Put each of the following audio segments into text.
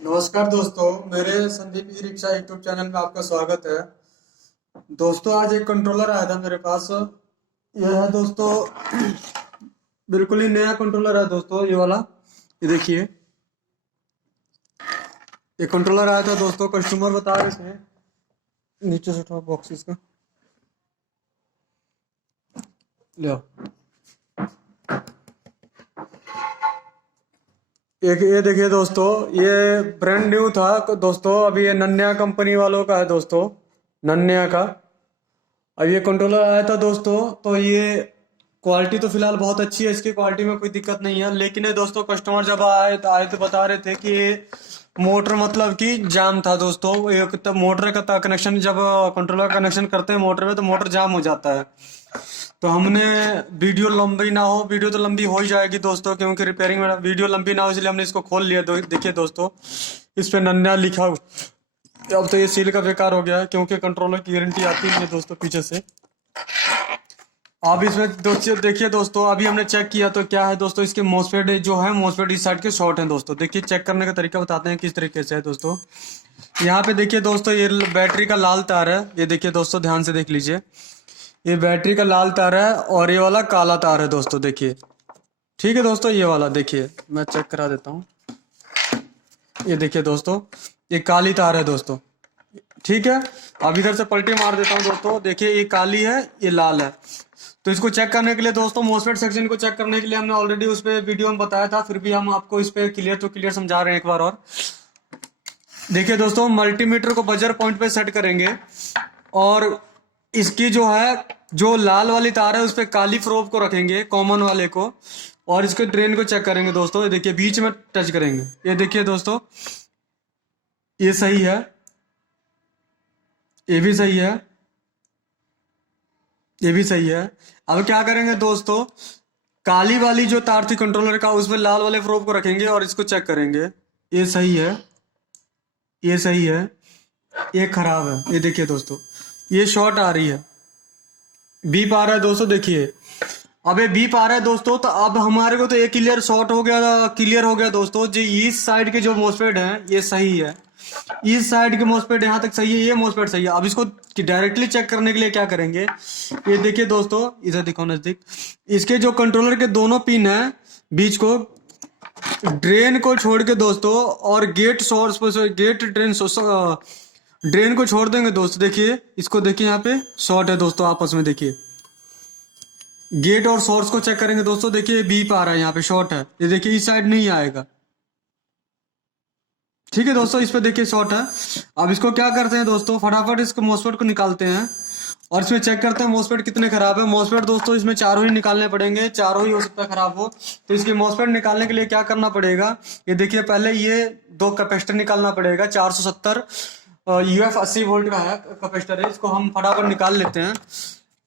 नमस्कार दोस्तों, मेरे Sandeep e rickshaw YouTube channel में आपका स्वागत है। दोस्तों, आज एक कंट्रोलर आया था मेरे पास। यह है दोस्तों, बिल्कुल ही नया कंट्रोलर है दोस्तों, ये वाला। ये देखिए, ये कंट्रोलर आया था दोस्तों। कस्टमर बता रहे थे, नीचे से उठाओ बॉक्स इसका, ले आओ। एक ये देखिए दोस्तों, ये ब्रांड न्यू था दोस्तों। अभी ये नन्या कंपनी वालों का है दोस्तों, नन्या का। अब ये कंट्रोलर आया था दोस्तों, तो ये क्वालिटी तो फिलहाल बहुत अच्छी है, इसकी क्वालिटी में कोई दिक्कत नहीं है। लेकिन ये दोस्तों, कस्टमर जब आए तो बता रहे थे कि ये मोटर मतलब कि जाम था दोस्तों। ये तब मोटर का कनेक्शन, जब कंट्रोलर कनेक्शन करते हैं मोटर में, तो मोटर जाम हो जाता है। तो हमने, वीडियो लंबी ना हो, वीडियो तो लंबी हो ही जाएगी दोस्तों, क्योंकि रिपेयरिंग में वीडियो लंबी ना हो, इसलिए हमने इसको खोल लिया। देखिए दोस्तों, इस पे नन्या लिखा हुआ। अब तो ये सील का बेकार हो गया है, क्योंकि कंट्रोलर की गारंटी आती नहीं है दोस्तों पीछे से। आप इसमें दोस्तों देखिए दोस्तों, अभी हमने चेक किया तो क्या है दोस्तों, इसके मॉसफेट जो है, मॉसफेट इस साइड के शॉर्ट हैं दोस्तों। देखिए, चेक करने का तरीका बताते हैं किस तरीके से है दोस्तों। यहाँ पे देखिए दोस्तों, ये बैटरी का लाल तार है। ये देखिए दोस्तों, ध्यान से देख लीजिए, ये बैटरी का लाल तार है और ये वाला काला तार है दोस्तों। देखिए, ठीक है दोस्तों, ये वाला देखिए, मैं चेक करा देता हूँ। ये देखिए दोस्तों, ये काली तार है दोस्तों, ठीक है। अब इधर से पलटी मार देता हूँ दोस्तों। देखिए, ये काली है, ये लाल है। तो इसको चेक करने के लिए दोस्तों, मोसफेट सेक्शन को चेक करने के लिए हमने ऑलरेडी उस पे वीडियो में बताया था, फिर भी हम आपको इस पे क्लियर टू क्लियर समझा रहे हैं एक बार और। देखिए दोस्तों, मल्टीमीटर को बजर पॉइंट पे सेट करेंगे और इसकी जो है, जो लाल वाली तार है, उस पे काली प्रोब को रखेंगे, कॉमन वाले को, और इसके ड्रेन को चेक करेंगे दोस्तों। ये देखिए, बीच में टच करेंगे। ये देखिए दोस्तों, ये सही है, ये भी सही है, ये भी सही है। अब क्या करेंगे दोस्तों, काली वाली जो तार थी कंट्रोलर का, उसमें लाल वाले प्रोब को रखेंगे और इसको चेक करेंगे। ये सही है, ये सही है, ये खराब है। ये देखिए दोस्तों, ये शॉर्ट आ रही है, बीप आ रहा है दोस्तों। देखिए, अब ये बीप आ रहा है दोस्तों, तो अब हमारे को तो ये क्लियर शॉर्ट हो गया, क्लियर हो गया दोस्तों। जो इस साइड के जो मॉसफेट हैं, ये सही है। इस साइड के मॉसफेट यहाँ तक सही है, ये मॉसफेट सही है। अब इसको डायरेक्टली चेक करने के लिए क्या करेंगे, ये देखिए दोस्तों, इधर दिखाओ नजदीक। इसके जो कंट्रोलर के दोनों पिन है, बीच को, ड्रेन को छोड़ के दोस्तों, और गेट सोर्स पर, गेट ड्रेन ड्रेन को छोड़ देंगे दोस्तों। देखिए, इसको देखिए, यहाँ पे शॉर्ट है दोस्तों, आपस में देखिए। गेट और सोर्स को चेक करेंगे दोस्तों। देखिए, बीप आ रहा है, यहाँ पे शॉर्ट है। ये देखिए, इस साइड नहीं आएगा, ठीक है दोस्तों। इस पे देखिए शॉर्ट है। अब इसको क्या करते हैं दोस्तों, फटाफट इसको मॉसफेट को निकालते हैं और इसमें चेक करते हैं मॉसफेट कितने खराब है। मॉसफेट दोस्तों, इसमें चारों ही निकालने पड़ेंगे, चारों ही हो सकता है खराब हो। तो इसके मॉसफेट निकालने के लिए क्या करना पड़ेगा, ये देखिए, पहले ये दो कैपेसिटर निकालना पड़ेगा। 470 UF 80 वोल्ट का है कैपेसिटर है, इसको हम फटाफट निकाल लेते हैं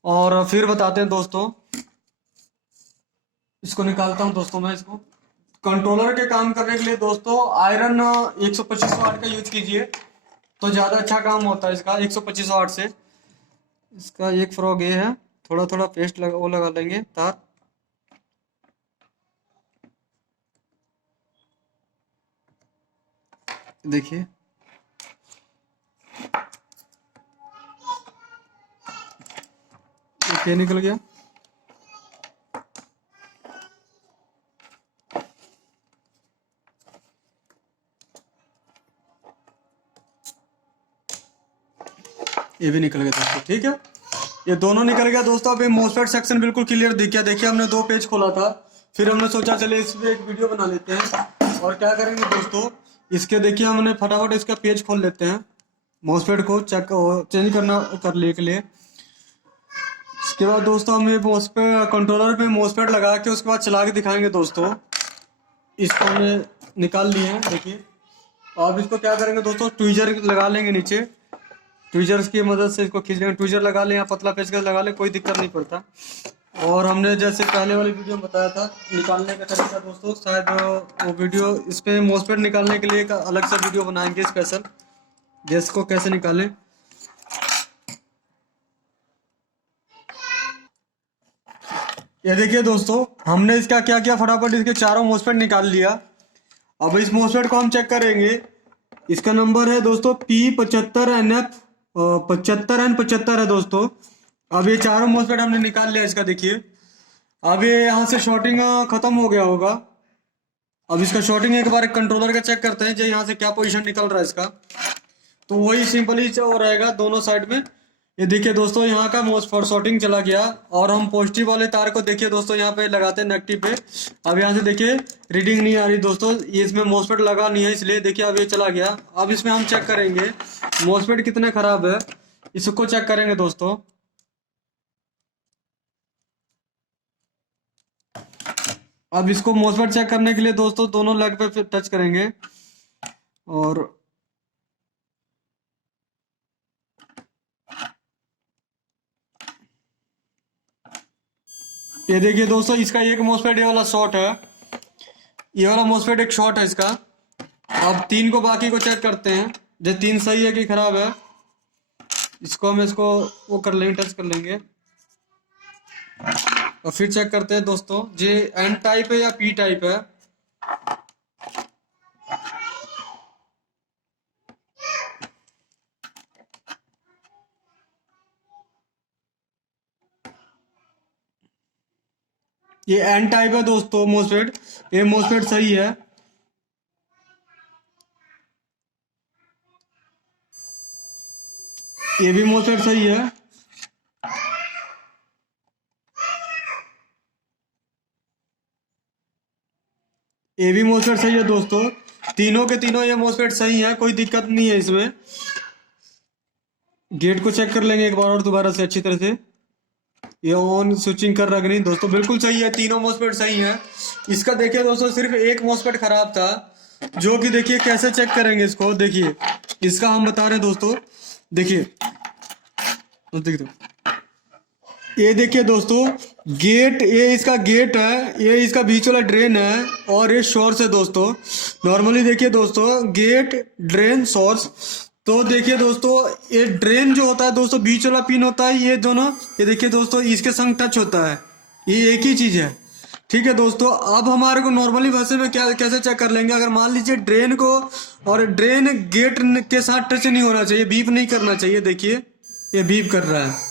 और फिर बताते हैं दोस्तों। इसको निकालता हूं दोस्तों मैं। इसको कंट्रोलर के काम करने के लिए दोस्तों, आयरन 125 वाट का यूज कीजिए, तो ज्यादा अच्छा काम होता है इसका 125 वाट से। इसका एक फ्रॉग ये है, थोड़ा थोड़ा पेस्ट लगा, वो लगा लेंगे तार। देखिए, ये निकल गया। ये भी निकल गया दोस्तों, ठीक है। ये दोनों निकल गया दोस्तों। अब ये मोसफेट सेक्शन बिल्कुल क्लियर दिख गया। देखिए, हमने 2 पेज खोला था, फिर हमने सोचा चले इस पे एक वीडियो बना लेते हैं। और क्या करेंगे दोस्तों, इसके देखिए, हमने फटाफट इसका पेज खोल लेते हैं, मोसफेट को चेक चेंज करना कर ले के लिए। इसके बाद दोस्तों, हम ये मोसफेट कंट्रोलर पे मोसफेट लगा के उसके बाद चला के दिखाएंगे दोस्तों। इसको हमने निकाल लिए हैं, देखिए। अब इसको क्या करेंगे दोस्तों, ट्वीजर लगा लेंगे नीचे। ट्वीजर्स की मदद से इसको खींच लेंगे। ट्वीजर लगा लें या पतला पेचकस लगा लें, कोई दिक्कत नहीं पड़ता। और हमने जैसे पहले वाली वीडियो में बताया था निकालने का तरीका दोस्तों, शायद वो वीडियो, इस पे मॉसफेट निकालने के लिए एक अलग सा वीडियो बनाएंगे स्पेशल, गैस को कैसे निकालें। ये देखिए दोस्तों, हमने इसका क्या किया, फटाफट इसके चारों मॉसफेट निकाल लिया। अब इस मॉसफेट को हम चेक करेंगे इसका नंबर है दोस्तों P75NF 75N75 है दोस्तों। अब ये चारों मॉसफेट हमने निकाल लिया इसका, देखिए अब ये यहाँ से शॉर्टिंग खत्म हो गया होगा। अब इसका शॉर्टिंग एक बार कंट्रोलर का चेक करते हैं जो यहाँ से क्या पोजीशन निकल रहा है इसका। तो वही सिंपली वो रहेगा दोनों साइड में। ये देखिए दोस्तों यहाँ का फॉर शॉर्टिंग चला गया, और हम पॉजिटिव वाले तार को देखिए दोस्तों यहाँ पे लगाते हैं नेगेटिव पे। अब यहाँ से देखिए रीडिंग नहीं आ रही दोस्तों, ये इसमें मॉसफेट लगा नहीं है इसलिए देखिए अब ये चला गया। अब इसमें हम चेक करेंगे मॉसफेट कितने खराब है, इसको चेक करेंगे दोस्तों। अब इसको मॉसफेट चेक करने के लिए दोस्तों दोनों लेग पे फिर टच करेंगे, और ये देखिए दोस्तों इसका एक मॉसफेट ये वाला शॉर्ट है, ये वाला मॉसफेट एक शॉर्ट है इसका। अब तीन को बाकी को चेक करते हैं जो तीन सही है कि खराब है। इसको हम इसको वो कर लेंगे, टच कर लेंगे, और फिर चेक करते हैं दोस्तों जे एन टाइप है या पी टाइप है। ये एन टाइप है दोस्तों मॉसफेट, ये मॉसफेट सही है। ये भी मॉसफेट सही है। ये भी मॉसफेट सही है दोस्तों, तीनों के तीनों ये मॉसफेट सही है, कोई दिक्कत नहीं है इसमें। गेट को चेक कर लेंगे एक बार और दोबारा से अच्छी तरह से। ये ऑन स्विचिंग कर रहा कि नहीं दोस्तों, बिल्कुल सही है, तीनों मॉसफेट सही है। इसका देखिए दोस्तों सिर्फ एक मॉसफेट खराब था, जो कि देखिए कैसे चेक करेंगे इसको। देखिए इसका हम बता रहे हैं दोस्तों, देखिए देखिए ये देखिए दोस्तों गेट, ये इसका गेट है, ये इसका बीच वाला ड्रेन है, और ये सोर्स है दोस्तों। नॉर्मली देखिए दोस्तों गेट ड्रेन सोर्स, तो देखिए दोस्तों ये ड्रेन जो होता है दोस्तों बीच वाला पिन होता है, ये दोनों ये देखिए दोस्तों इसके संग टच होता है, ये एक ही चीज है। ठीक है दोस्तों, अब हमारे को नॉर्मली वैसे में क्या कैसे चेक कर लेंगे, अगर मान लीजिए ड्रेन को और ड्रेन गेट के साथ टच नहीं होना चाहिए, बीप नहीं करना चाहिए। देखिए ये बीप कर रहा है,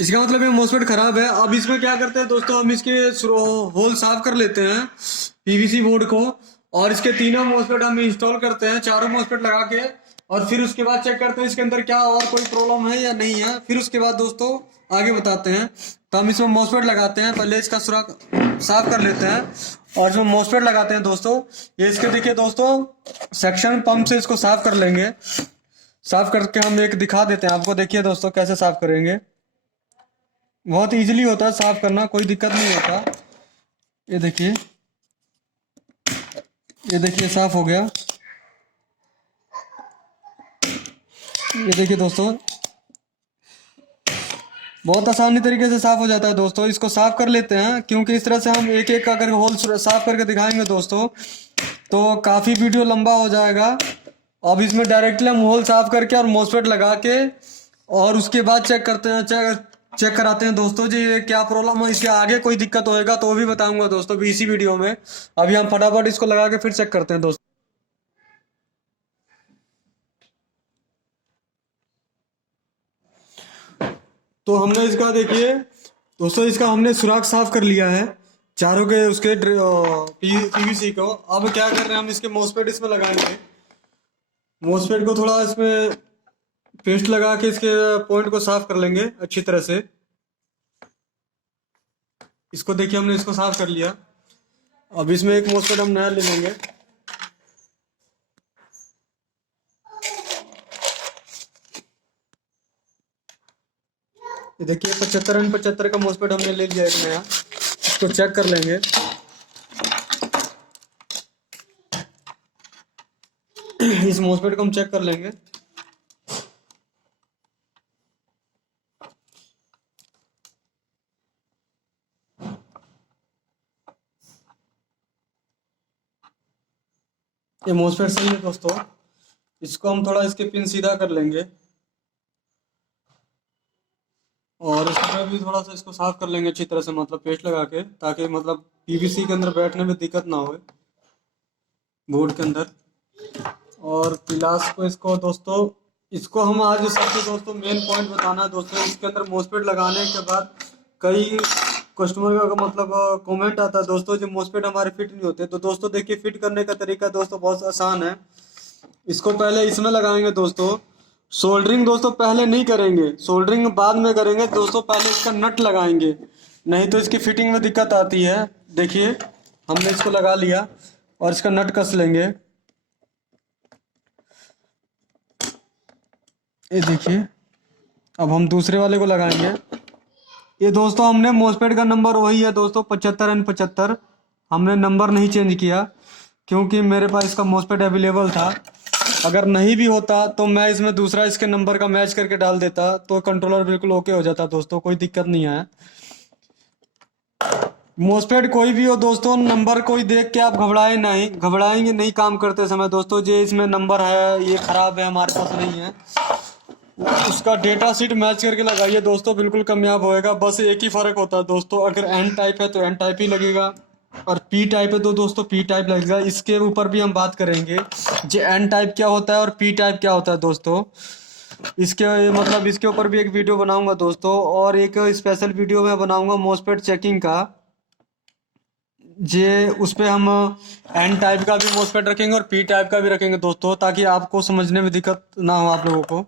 इसका मतलब ये मॉसफेट खराब है। अब इसमें क्या करते हैं दोस्तों, हम इसके होल साफ कर लेते हैं पीवीसी बोर्ड को, और इसके तीनों मॉसफेट हम इंस्टॉल करते हैं चारों मॉसफेट लगा के, और फिर उसके बाद चेक करते हैं इसके अंदर क्या और कोई प्रॉब्लम है या नहीं है। फिर उसके बाद दोस्तों आगे बताते हैं। तो हम इसमें मॉसफेट लगाते हैं, पहले इसका सुराख साफ कर लेते हैं, और इसमें मॉसफेट लगाते हैं दोस्तों। ये इसके देखिए दोस्तों सेक्शन पंप से इसको साफ कर लेंगे। साफ करके हम एक दिखा देते हैं आपको, देखिए दोस्तों कैसे साफ करेंगे। बहुत इजीली होता है साफ करना, कोई दिक्कत नहीं होता। ये देखिए साफ हो गया। ये देखिए दोस्तों बहुत आसानी तरीके से साफ हो जाता है दोस्तों। इसको साफ कर लेते हैं, क्योंकि इस तरह से हम एक एक अगर होल साफ करके दिखाएंगे दोस्तों तो काफ़ी वीडियो लंबा हो जाएगा। अब इसमें डायरेक्टली हम होल साफ करके और मॉसफेट लगा के और उसके बाद चेक करते हैं, चेक कराते हैं दोस्तों जी ये क्या प्रॉब्लम है। इसके आगे कोई दिक्कत होएगा तो वो भी बताऊंगा दोस्तों भी इसी वीडियो में। अभी हम फटाफट इसको लगा के फिर चेक करते हैं दोस्तों। तो हमने इसका देखिए दोस्तों, इसका हमने सुराख साफ कर लिया है चारों के उसके पीवीसी को। अब क्या कर रहे हैं, हम इसके मॉसफेट इसमें लगाएंगे। मॉसफेट को थोड़ा इसमें पेस्ट लगा के इसके पॉइंट को साफ कर लेंगे अच्छी तरह से। इसको देखिए हमने इसको साफ कर लिया। अब इसमें एक मॉसफेट हम नया ले लेंगे। ये देखिए 75 का मॉसफेट हमने ले लिया एक नया। इसको चेक कर लेंगे। इस मॉसफेट को हम चेक कर लेंगे। ये मॉसफेट सही है दोस्तों। इसको हम थोड़ा इसके पिन सीधा कर लेंगे और इसमें भी थोड़ा सा इसको साफ कर लेंगे अच्छी तरह से, मतलब पेस्ट लगा के, ताकि मतलब पीवीसी के अंदर बैठने में दिक्कत ना हो बोर्ड के अंदर। और पिलास को इसको दोस्तों, इसको हम आज सबसे दोस्तों मेन पॉइंट बताना है दोस्तों। इसके अंदर मोसपेट लगाने के बाद कई कस्टमर का मतलब कमेंट आता है दोस्तों, जो मोसपेट हमारे फिट नहीं होते। तो दोस्तों देखिए, फिट करने का तरीका दोस्तों बहुत आसान है। इसको पहले इसमें लगाएंगे दोस्तों। सोल्डरिंग दोस्तों पहले नहीं करेंगे, सोल्डरिंग बाद में करेंगे दोस्तों। पहले इसका नट लगाएंगे, नहीं तो इसकी फिटिंग में दिक्कत आती है। देखिए, हमने इसको लगा लिया और इसका नट कस लेंगे। ये देखिए, अब हम दूसरे वाले को लगाएंगे। ये दोस्तों हमने मोसपेट का नंबर वही है दोस्तों, 75N75। हमने नंबर नहीं चेंज किया क्योंकि मेरे पास इसका मोसपेट अवेलेबल था। अगर नहीं भी होता तो मैं इसमें दूसरा इसके नंबर का मैच करके डाल देता, तो कंट्रोलर बिल्कुल ओके हो जाता दोस्तों, कोई दिक्कत नहीं है। मोसपेट कोई भी हो दोस्तों, नंबर कोई देख के आप घबराएंगे नहीं काम करते समय दोस्तों। जो इसमें नंबर है ये खराब है, हमारे पास नहीं है, उसका डेटा शीट मैच करके लगाइए दोस्तों, बिल्कुल कामयाब होएगा। बस एक ही फर्क होता है दोस्तों, अगर एन टाइप है तो एन टाइप ही लगेगा, और पी टाइप है तो दोस्तों पी टाइप लगेगा। इसके ऊपर भी हम बात करेंगे जो एन टाइप क्या होता है और पी टाइप क्या होता है दोस्तों। इसके मतलब इसके ऊपर भी एक वीडियो बनाऊंगा दोस्तों, और एक स्पेशल वीडियो मैं बनाऊंगा मोसपेट चेकिंग का। जे उस पे हम एन टाइप का भी मोसपेट रखेंगे और पी टाइप का भी रखेंगे दोस्तों, ताकि आपको समझने में दिक्कत ना हो आप लोगों को।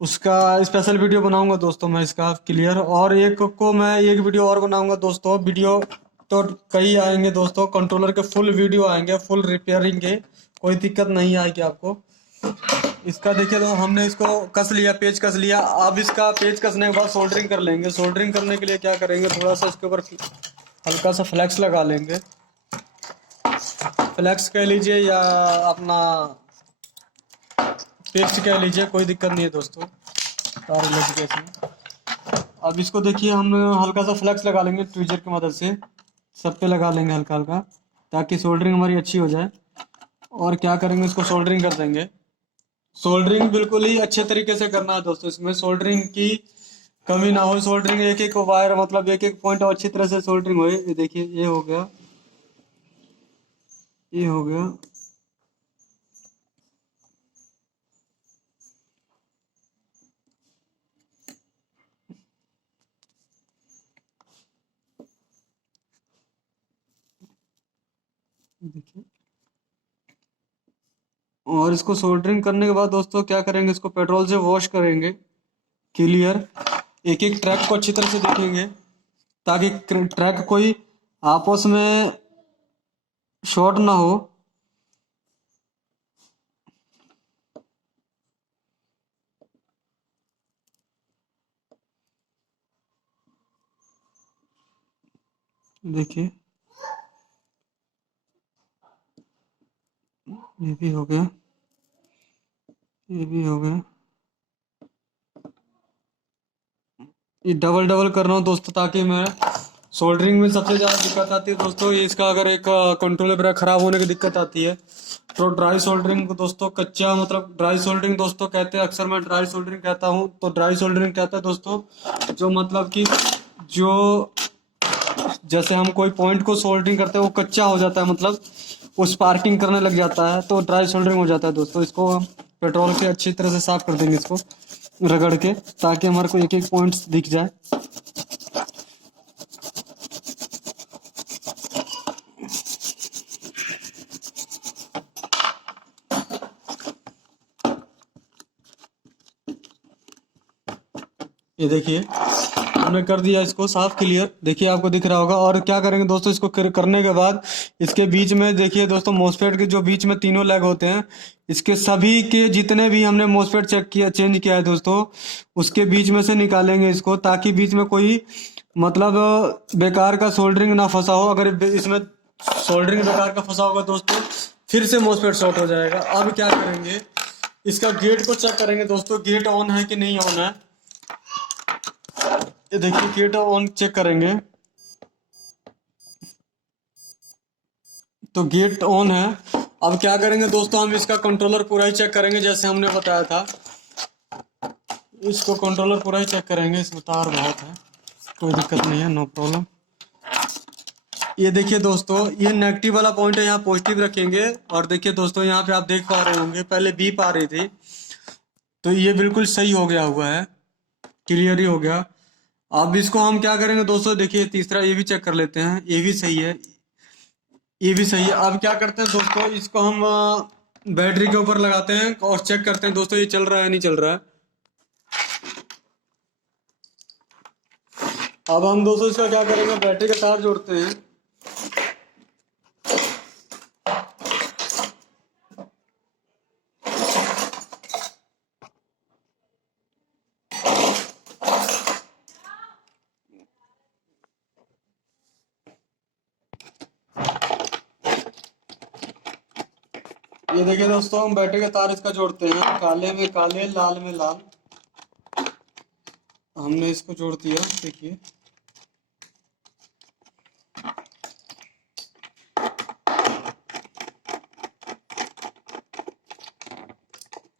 उसका स्पेशल वीडियो बनाऊंगा दोस्तों मैं इसका क्लियर। और एक वीडियो और बनाऊंगा दोस्तों। वीडियो तो कई आएंगे दोस्तों, कंट्रोलर के फुल वीडियो आएंगे, फुल रिपेयरिंग के, कोई दिक्कत नहीं आएगी आपको। इसका देखिए, तो हमने इसको कस लिया, पेच कस लिया। अब इसका पेच कसने के बाद सोल्डरिंग कर लेंगे। सोल्डरिंग करने के लिए क्या करेंगे, थोड़ा सा इसके ऊपर हल्का सा फ्लैक्स लगा लेंगे। फ्लैक्स कह लीजिए या अपना पेस्ट कह लीजिए, कोई दिक्कत नहीं है दोस्तों, तार लग गया इसमें। अब इसको देखिए, हम हल्का सा फ्लैक्स लगा लेंगे ट्वीजर की मदद से, सब पे लगा लेंगे हल्का हल्का, ताकि सोल्डरिंग हमारी अच्छी हो जाए। और क्या करेंगे, इसको सोल्डरिंग कर देंगे। सोल्डरिंग बिल्कुल ही अच्छे तरीके से करना है दोस्तों, इसमें सोल्डरिंग की कमी ना हो। सोल्डरिंग एक एक वायर मतलब एक एक पॉइंट अच्छी तरह से सोल्डरिंग हो। ये देखिए, ये हो गया, ये हो गया। देखिए, और इसको सोल्डरिंग करने के बाद दोस्तों क्या करेंगे, इसको पेट्रोल से वॉश करेंगे क्लियर। एक एक ट्रैक को अच्छी तरह से देखेंगे, ताकि ट्रैक कोई आपस में शॉर्ट ना हो। देखिए, ये भी हो गया, ये भी हो गया। ये डबल डबल कर रहा हूँ दोस्तों, ताकि मैं सोल्डरिंग में सबसे ज़्यादा दिक्कत आती है दोस्तों। ये इसका अगर एक कंट्रोलर वगैरह खराब होने की दिक्कत आती है, तो ड्राई सोल्डरिंग को दोस्तों, कच्चा मतलब ड्राई सोल्डरिंग दोस्तों कहते हैं, अक्सर मैं ड्राई सोल्डरिंग कहता हूँ। तो ड्राई सोल्डरिंग कहता है दोस्तों, जो मतलब कि जो जैसे हम कोई पॉइंट को सोल्डरिंग करते हैं वो कच्चा हो जाता है, मतलब वो स्पार्किंग करने लग जाता है, तो ड्राई सोल्डरिंग हो जाता है दोस्तों। इसको हम पेट्रोल से अच्छी तरह से साफ कर देंगे, इसको रगड़ के, ताकि हमारे को एक एक पॉइंट्स दिख जाए। ये देखिए, हमने कर दिया इसको साफ क्लियर, देखिए आपको दिख रहा होगा। और क्या करेंगे दोस्तों, इसको करने के बाद इसके बीच में देखिए दोस्तों, मोसफेट के जो बीच में तीनों लेग होते हैं, इसके सभी के जितने भी हमने मोसफेट चेंज किया है दोस्तों, उसके बीच में से निकालेंगे इसको, ताकि बीच में कोई मतलब बेकार का सोल्डरिंग ना फंसा हो। अगर इसमें सोल्डरिंग बेकार का फंसा होगा दोस्तों, फिर से मोसफेट शॉर्ट हो जाएगा। अब क्या करेंगे, इसका गेट को चेक करेंगे दोस्तों, गेट ऑन है कि नहीं ऑन है। ये देखिए, गेट ऑन चेक करेंगे तो गेट ऑन है। अब क्या करेंगे दोस्तों, हम इसका कंट्रोलर पूरा ही चेक करेंगे, जैसे हमने बताया था। इसको कंट्रोलर पूरा ही चेक करेंगे, इसमें तार बहुत है, कोई दिक्कत नहीं है, नो प्रॉब्लम। ये देखिए दोस्तों, ये नेगेटिव वाला पॉइंट है, यहाँ पॉजिटिव रखेंगे। और देखिए दोस्तों, यहाँ पे आप देख पा रहे होंगे पहले बीप आ रही थी, तो ये बिल्कुल सही हो गया हुआ है, क्लियर ही हो गया। अब इसको हम क्या करेंगे दोस्तों, देखिए तीसरा ये भी चेक कर लेते हैं, ये भी सही है, ये भी सही है। अब क्या करते हैं दोस्तों, इसको हम बैटरी के ऊपर लगाते हैं और चेक करते हैं दोस्तों ये चल रहा है नहीं चल रहा है। अब हम दोस्तों इसका क्या करेंगे, बैटरी का तार जोड़ते हैं। ये देखिए दोस्तों, हम बैटरी का तार इसका जोड़ते हैं, काले में काले लाल में लाल। हमने इसको जोड़ दिया, देखिए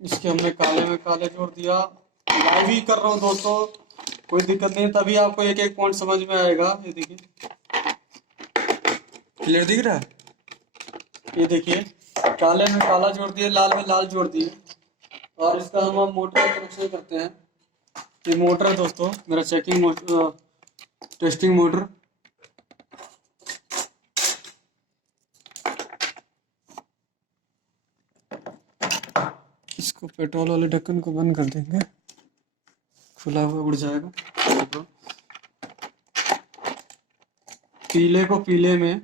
इसके हमने काले में काले जोड़ दिया। लाइव ही कर रहा हूँ दोस्तों, कोई दिक्कत नहीं है, तभी आपको एक एक पॉइंट समझ में आएगा। ये देखिए क्लियर दिख रहा है, ये देखिए काले में काला जोड़ दिए, लाल में लाल जोड़ दिए। और इसका हम मोटर का कनेक्शन करते हैं। ये मोटर है दोस्तों, मेरा चेकिंग मोटर, टेस्टिंग मोटर। इसको पेट्रोल वाले ढक्कन को बंद कर देंगे, खुला हुआ उड़ जाएगा। पीले को पीले में,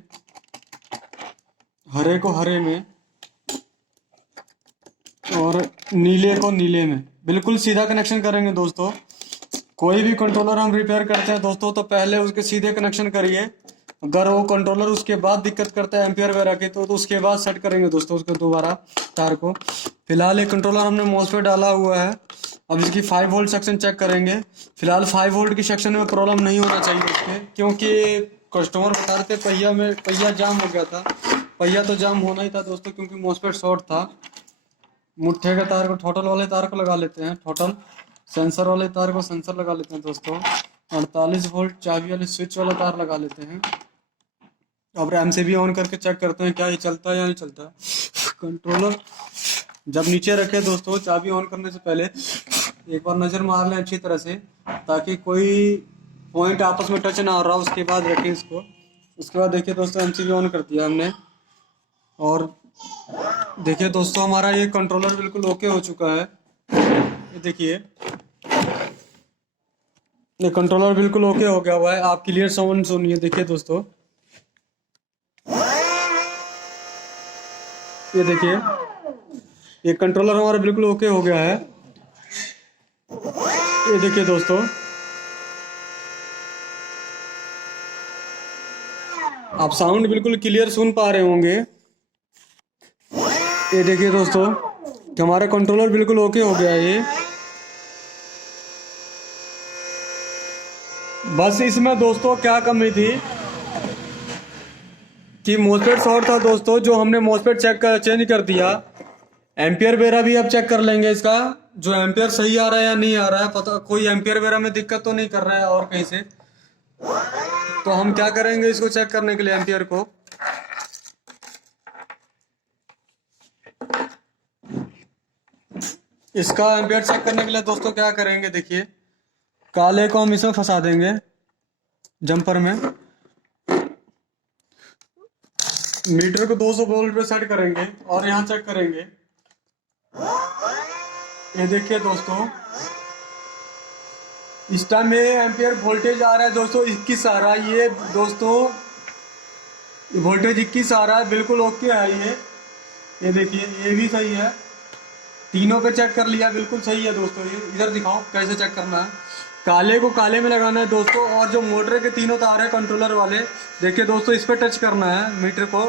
हरे को हरे में, और नीले को नीले में, बिल्कुल सीधा कनेक्शन करेंगे दोस्तों। कोई भी कंट्रोलर हम रिपेयर करते हैं दोस्तों, तो पहले उसके सीधे कनेक्शन करिए। अगर वो कंट्रोलर उसके बाद दिक्कत करता है एम्पियर वगैरह की, तो उसके बाद सेट करेंगे दोस्तों उसको दोबारा तार को। फिलहाल ये कंट्रोलर हमने मॉसफेट डाला हुआ है। अब इसकी 5 वोल्ट सेक्शन चेक करेंगे। फिलहाल 5 वोल्ट की सेक्शन में प्रॉब्लम नहीं होना चाहिए इसके, क्योंकि कस्टमर बता रहे थे पहिया जाम हो गया था। पहिया तो जाम होना ही था दोस्तों, क्योंकि मॉसफेट शॉर्ट था। मुट्ठे के तार को टोटल वाले तार को लगा लेते हैं, टोटल सेंसर वाले तार को सेंसर लगा लेते हैं दोस्तों। 48 वोल्ट चाबी वाले स्विच वाला तार लगा लेते हैं। अब एमसीबी ऑन करके चेक करते हैं क्या ये चलता है या नहीं चलता है। कंट्रोलर जब नीचे रखे दोस्तों, चाबी ऑन करने से पहले एक बार नज़र मार लें अच्छी तरह से, ताकि कोई पॉइंट आपस में टच ना हो रहा, उसके बाद रखें इसको। उसके बाद देखिए दोस्तों, एमसीबी ऑन कर दिया हमने। और देखिए दोस्तों, हमारा ये कंट्रोलर बिल्कुल ओके हो चुका है। ये देखिए, ये कंट्रोलर बिल्कुल ओके हो गया हुआ है। आप क्लियर साउंड सुनिए, देखिए दोस्तों, ये देखिए ये कंट्रोलर हमारा बिल्कुल ओके हो गया है। ये देखिए दोस्तों, आप साउंड बिल्कुल क्लियर सुन पा रहे होंगे। ये देखिए दोस्तों कि हमारा कंट्रोलर बिल्कुल ओके हो गया है। ये बस इसमें दोस्तों क्या कमी थी कि मॉसफेट शॉर्ट था दोस्तों, जो हमने मॉसफेट चेंज कर दिया। एम्पियर वेरा भी अब चेक कर लेंगे इसका, जो एम्पियर सही आ रहा है या नहीं आ रहा है, पता कोई एम्पियर वेरा में दिक्कत तो नहीं कर रहा है और कहीं से। तो हम क्या करेंगे इसको चेक करने के लिए एम्पियर को, इसका एम्पियर चेक करने के लिए दोस्तों क्या करेंगे, देखिए काले को हम इसमें फंसा देंगे जंपर में। मीटर को 200 वोल्ट पे सेट करेंगे और यहाँ चेक करेंगे। ये देखिए दोस्तों, इस टाइम में एम्पियर वोल्टेज आ रहा है दोस्तों 21 आ रहा है। ये दोस्तों वोल्टेज 21 आ रहा है, बिल्कुल ओके है ये देखिए, ये भी सही है। तीनों पे चेक कर लिया, बिल्कुल सही है दोस्तों। ये इधर दिखाओ कैसे चेक करना है। काले को काले में लगाना है दोस्तों, और जो मोटर के तीनों तार है कंट्रोलर वाले, देखिए दोस्तों इस पे टच करना है मीटर को।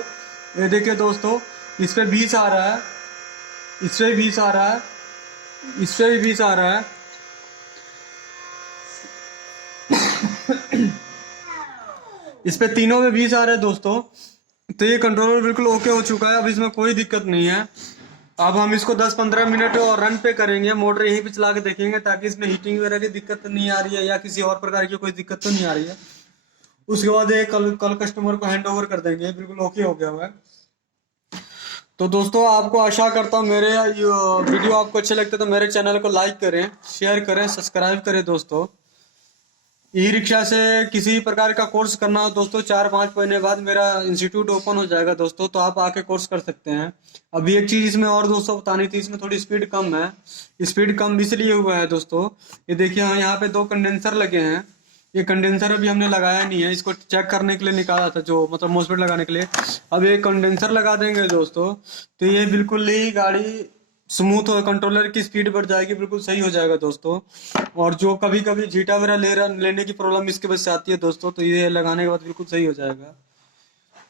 ये देखिए दोस्तों, इस पे 20 आ रहा है, इस पे 20 आ रहा है, इस पे भी 20 आ रहा है। इस पे तीनों में 20 आ रहा है दोस्तों। तो ये कंट्रोलर बिल्कुल ओके हो चुका है, अब इसमें कोई दिक्कत नहीं है। अब हम इसको 10-15 मिनट और रन पे करेंगे, मोटर यहीं पे चला के देखेंगे, ताकि इसमें हीटिंग वगैरह की दिक्कत नहीं आ रही है या किसी और प्रकार की कोई दिक्कत तो नहीं आ रही है। उसके बाद ये कल कल कस्टमर को हैंड ओवर कर देंगे, बिल्कुल ओके हो गया हुआ है। तो दोस्तों आपको आशा करता हूँ मेरे वीडियो आपको अच्छे लगते तो मेरे चैनल को लाइक करें, शेयर करें, सब्सक्राइब करें दोस्तों। ई रिक्शा से किसी प्रकार का कोर्स करना हो दोस्तों, 4-5 महीने बाद मेरा इंस्टीट्यूट ओपन हो जाएगा दोस्तों, तो आप आके कोर्स कर सकते हैं। अभी एक चीज इसमें और दोस्तों बतानी थी, इसमें थोड़ी स्पीड कम है। स्पीड कम इसलिए हुआ है दोस्तों, ये देखिए यहाँ पे 2 कंडेंसर लगे हैं। ये कंडेंसर अभी हमने लगाया नहीं है, इसको चेक करने के लिए निकाला था, जो मतलब मोसपेट लगाने के लिए। अब ये कंडेंसर लगा देंगे दोस्तों, तो ये बिल्कुल ही गाड़ी स्मूथ हो, कंट्रोलर की स्पीड बढ़ जाएगी, बिल्कुल सही हो जाएगा दोस्तों। और जो कभी कभी जीटा वगैरह लेने की प्रॉब्लम इसके वजह से आती है दोस्तों, तो ये लगाने के बाद बिल्कुल सही हो जाएगा।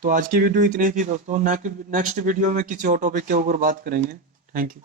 तो आज की वीडियो इतनी थी दोस्तों, नेक्स्ट वीडियो में किसी और टॉपिक के ऊपर बात करेंगे। Thank you.